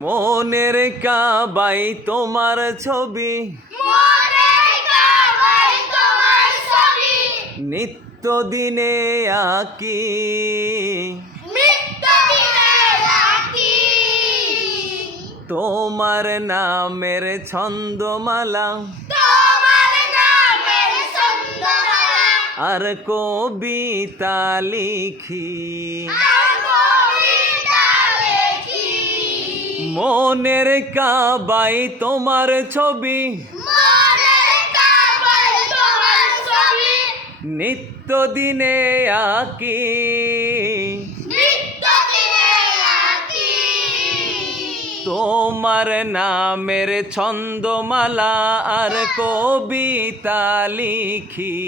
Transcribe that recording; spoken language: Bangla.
মনের কাবাই তোমার ছবি, নিত্য দিনে আঁকি। তোমার নামের ছন্দমালা আর কবিতা লিখি। মনের কাবাই তোমার ছবি, নিত্য দিনে আঁকি। তোমার নামের ছন্দমালা আর কবিতা লিখি।